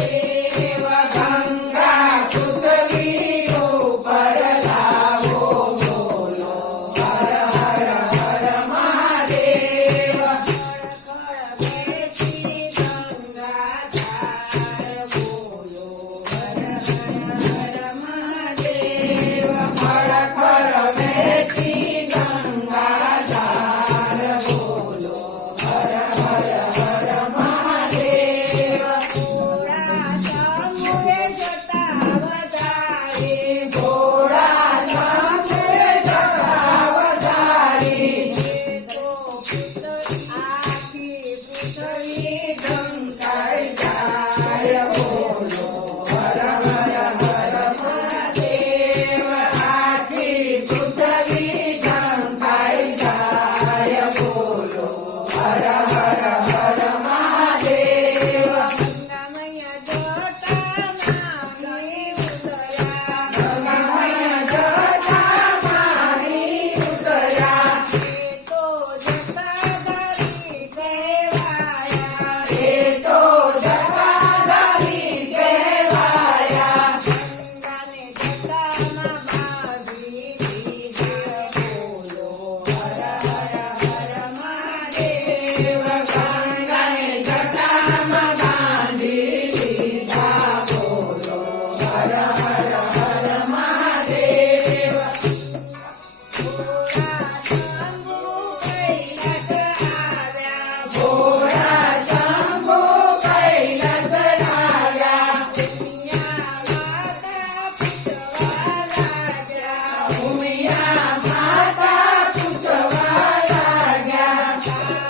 Yes.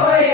કોઈ